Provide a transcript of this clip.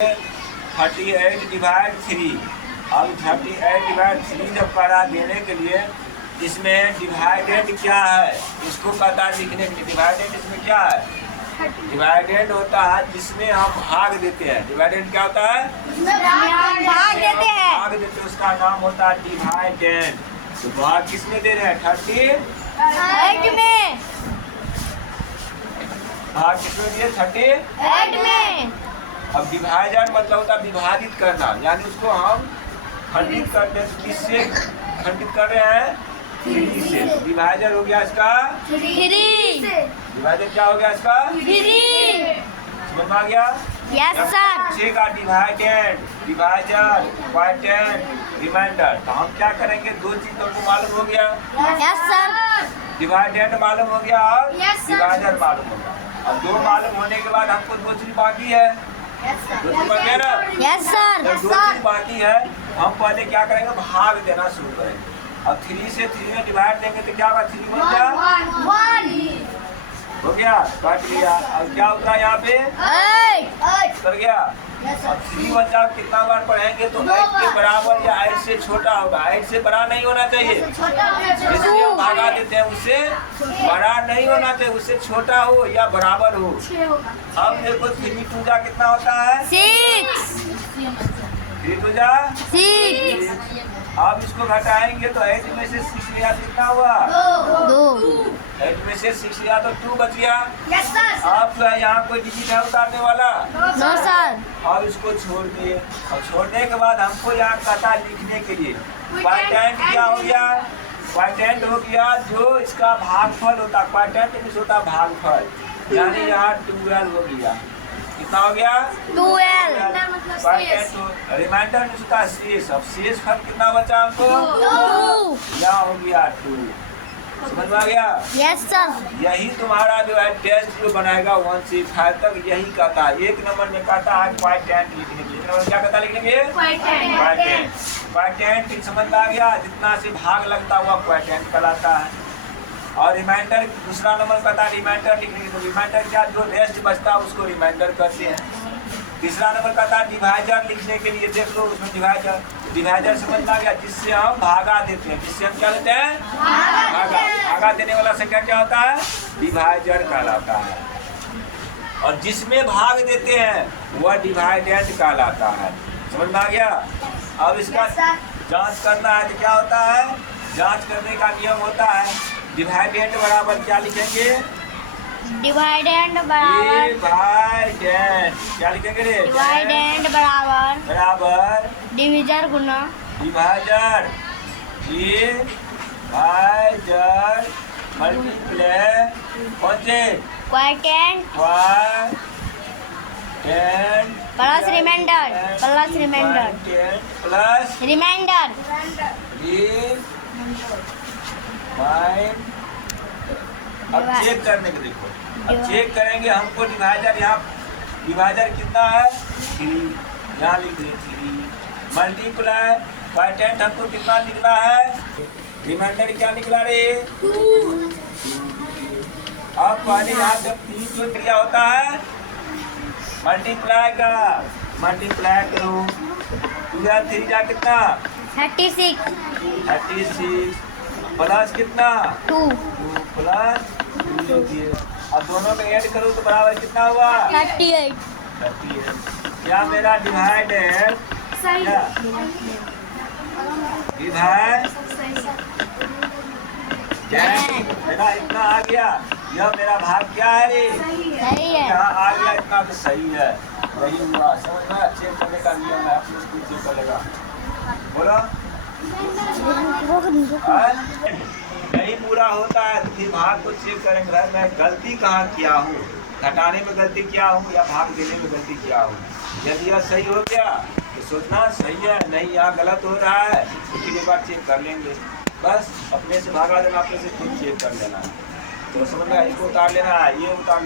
38 divide 3। अब 38 divide 3 जब करा देने के लिए इसमें डिवाइडेड क्या है इसको पता लिखने के लिए डिवाइडेड इसमें क्या है डिवाइडेड होता है जिसमें हम भाग देते हैं। डिवाइडेड क्या होता है भाग देते हैं। भाग देते उसका नाम होता है डिवाइडेड। तो भाग किसमें दे रहे हैं 38 में। भाग किसमें दिए 38 में। अब डिवाइडर मतलब होता है विभाजित करना, यानी उसको हम खंडित करते हैं। किससे खंडित कर रहे हैं 3 से। डिवाइडर हो गया इसका 3। डिवाइडर क्या हो गया इसका 3। समझ में आ गया। Yes sir. बच्चे का डिवाइडेड डिवाइडर क्वाटेंट रिमाइंडर। तो हम क्या करेंगे दो चीज तुमको मालूम हो गया। Yes sir. डिवाइडेड मालूम हो गया और Yes, sir. डिवाइडर मालूम हो गया। अब दो मालूम होने के बाद हमको दो चीज बाकी है। दो चीज बाकी है ना। Yes sir. जब दो चीज बाकी है हम पहले क्या करेंगे भाग देना शुरू करेंगे। अब 3 से 3 में डिवाइड देंगे तो क्या होगा 3 बन गया हो गया काट लिया। अब क्या उतरा यहाँ पे 8। उतर गया। अब 3 बचा कितना बार पढ़ेंगे तो 8 के बराबर या 8 से छोटा होगा। 8 से बड़ा नहीं होना चाहिए इसलिए हम भागा देते हैं। उससे बड़ा नहीं होना चाहिए, उससे छोटा हो या बराबर हो। अब देखो 3 2 जा कितना होता है 6। 3 2 जा 6। अब इसको घटाएंगे तो 8 में से 6 लिया कितना हुआ 2। 8 में से 6 लिया तो 2 बच गया। Yes sir. अब जो है यहाँ कोई डिजिट है उतारने वाला। No sir. अब इसको छोड़ दिए और छोड़ने के बाद हमको यहाँ कथा लिखने के लिए क्वाटेंट क्या हो गया क्वाटेंट हो गया जो इसका भागफल होता है। क्वाटेंट किस होता है भागफल, यानी यहाँ 12 हो गया। कितना हो गया 12। क्वाटेंट रिमाइंडर किस होता है शेष। अब शेष फल कितना बचा हमको 2। यहाँ हो गया 2। समझ में आ गया। Yes sir. यही तुम्हारा जो है टेस्ट जो बनाएगा 1 से 5 तक यही कहता है। 1 नंबर में कहता है क्वाटेंट लिखने के लिए। 1 नंबर क्या कहता है लिखने के लिए क्वाटेंट। समझ में आ गया। जितना से भाग लगता हुआ क्वाटेंट कहलाता है। और रिमाइंडर दूसरा नंबर कहता है रिमाइंडर लिखने के लिए। तो रिमाइंडर क्या जो रेस्ट बचता है उसको रिमाइंडर कहते हैं। तीसरा नंबर कहता है डिवाइडर लिखने के लिए। देख लो उसमें डिवाइडर समझ में आ गया जिससे हम भागा देते हैं। जिससे हम क्या लेते हैं भागा देने वाला संख्या क्या होता है डिवाइडर कहलाता है। और जिसमें भाग देते हैं वह डिवाइडेड कहलाता है। समझ में आ गया। अब इसका जांच करना है तो क्या होता है जांच करने का नियम होता है डिवाइडेड बराबर क्या लिखेंगे डिवाइडेंड बराबर डिवाइडेड क्या लिखेंगे रे डिवाइडेंड बराबर डिविजन गुना डिवाइडर डिवाइडर मल्टीप्लाई कौन से quotient quotient plus remainder plus remainder अब चेक करने के देखो। अब चेक करेंगे हमको डिवाइडर यहाँ डिवाइडर कितना है 3 यहाँ लिख दिए 3 मल्टीप्लाई क्वाटेंट हमको कितना लिखना है रिमाइंडर क्या निकला रे 2। अब पहले यहाँ जब 3 जो क्रिया होता है मल्टीप्लाई का मल्टीप्लाई करो 2 या 3 जा कितना 36 प्लस कितना 2 2 प्लस 2 लिखिए। अब दोनों में ऐड करो तो बराबर कितना हुआ 38 क्या मेरा डिवाइडेड क्या डिवाइड मेरा इतना आ गया। यह मेरा भाग क्या है रे सही है। यहाँ आ गया इतना तो सही है। यही हुआ समझ में। चेक करने का नियम है आप लोग चेक कर लेगा बोलो नहीं पूरा होता है तो फिर भाग को चेक करेंगे भाई मैं गलती कहाँ किया हूँ, घटाने में गलती किया हूँ या भाग देने में गलती किया हूँ। यदि यह सही हो गया तो सोचना सही है, नहीं यहाँ गलत हो रहा है तो फिर एक बार चेक कर लेंगे। बस अपने से भागा देना अपने से खुद चेक कर लेना। तो समझ में इसको उतार लेना है ये उतार